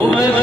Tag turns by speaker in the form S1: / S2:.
S1: Oh,